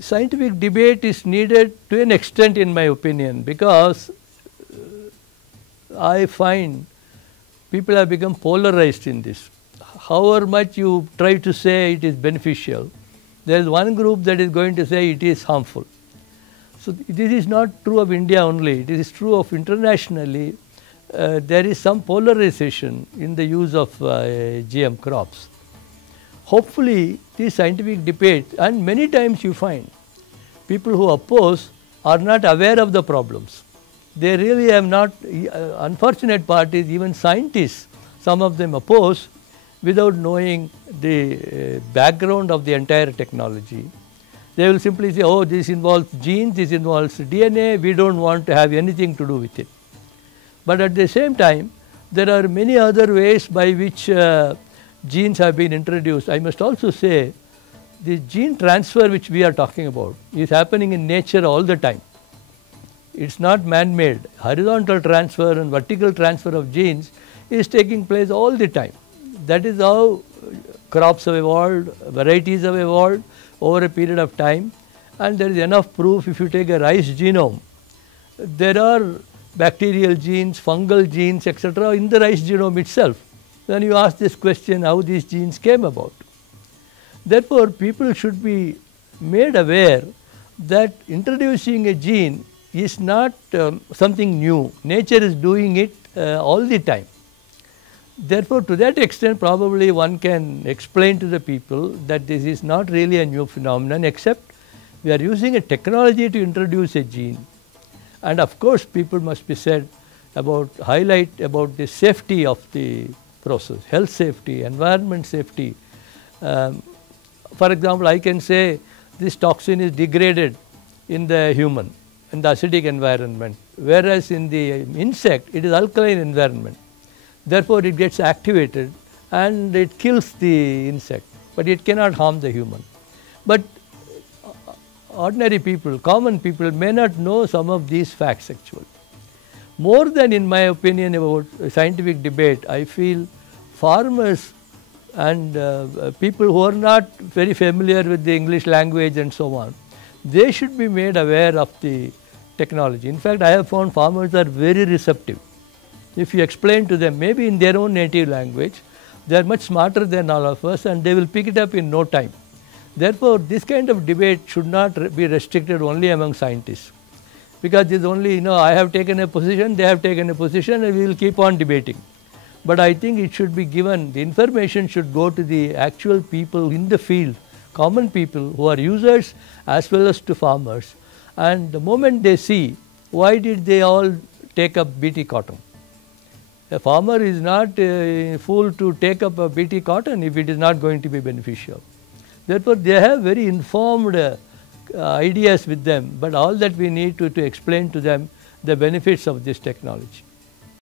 scientific debate is needed to an extent in my opinion, because I find people have become polarized in this. However much you try to say it is beneficial, there is one group that is going to say it is harmful. So, this is not true of India only, it is true of internationally. There is some polarization in the use of GM crops. Hopefully, this scientific debate, and many times you find people who oppose are not aware of the problems. They really have not, unfortunate part is even scientists, some of them oppose without knowing the background of the entire technology. They will simply say, oh, this involves genes, this involves DNA, we do not want to have anything to do with it. But at the same time, there are many other ways by which genes have been introduced. I must also say, the gene transfer which we are talking about is happening in nature all the time. It is not man-made. Horizontal transfer and vertical transfer of genes is taking place all the time. That is how crops have evolved, varieties have evolved over a period of time, and there is enough proof. If you take a rice genome, there are bacterial genes, fungal genes, etc. in the rice genome itself. Then you ask this question, how these genes came about. Therefore, people should be made aware that introducing a gene is not something new. Nature is doing it all the time. Therefore, to that extent probably one can explain to the people that this is not really a new phenomenon, except we are using a technology to introduce a gene. And of course, people must be said about, highlight about the safety of the process, health safety, environment safety. For example, I can say this toxin is degraded in the human, in the acidic environment, whereas in the insect it is alkaline environment. Therefore, it gets activated and it kills the insect, but it cannot harm the human. But ordinary people, common people may not know some of these facts actually. More than, in my opinion, about scientific debate, I feel farmers and people who are not very familiar with the English language and so on, they should be made aware of the technology. In fact, I have found farmers are very receptive. If you explain to them, maybe in their own native language, they are much smarter than all of us and they will pick it up in no time. Therefore, this kind of debate should not be restricted only among scientists, because it is only, I have taken a position, they have taken a position, and we will keep on debating. But I think it should be given, the information should go to the actual people in the field, common people who are users as well as to farmers. And the moment they see, why did they all take up BT cotton? A farmer is not a fool to take up a BT cotton if it is not going to be beneficial. Therefore, they have very informed ideas with them, but all that we need to explain to them the benefits of this technology.